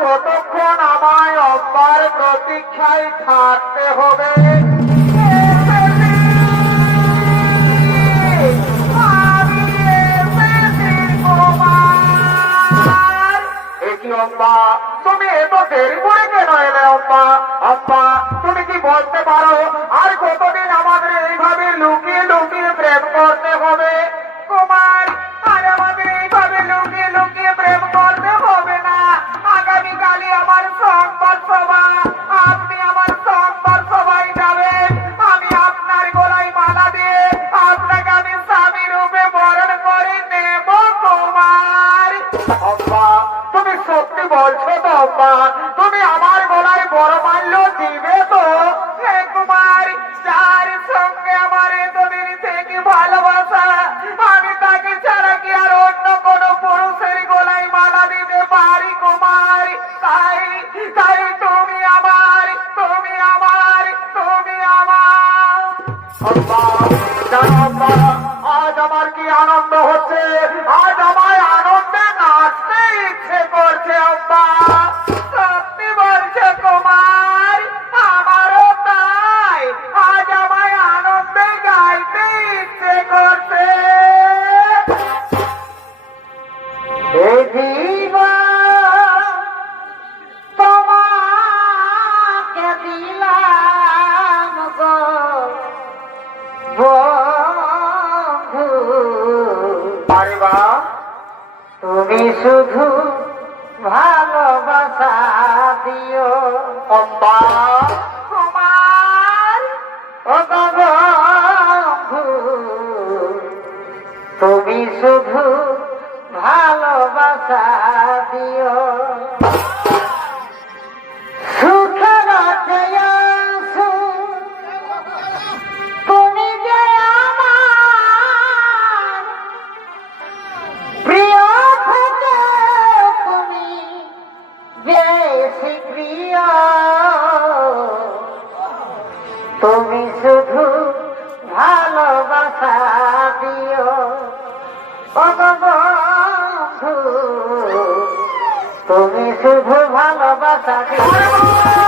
কতক্ষণ আমায় অব্বার প্রতীক্ষায় থাকতে হবে। তুমি এত দেরি আনন্দ হচ্ছে। আজ আনন্দে নাচতে ইচ্ছে করছে আব্বা। সত্যি বলছে তোমার আমারও তাই। আনন্দে গাইতে ইচ্ছে করছে। শুধু ভালোবাসা দিও। অম্বা ও তুমি শুধু ভালোবাসা দিও। তুমি শুধু ভালোবাসা দিও। তুমি শুধু ভালোবাসা দিও।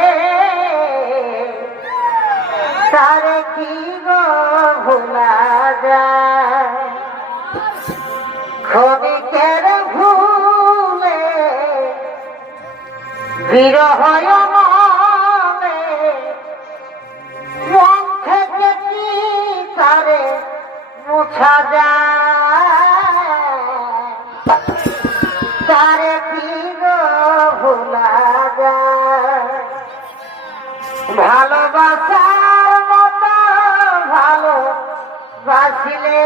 বাসিলে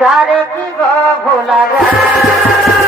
তারে কি ভোলা যায়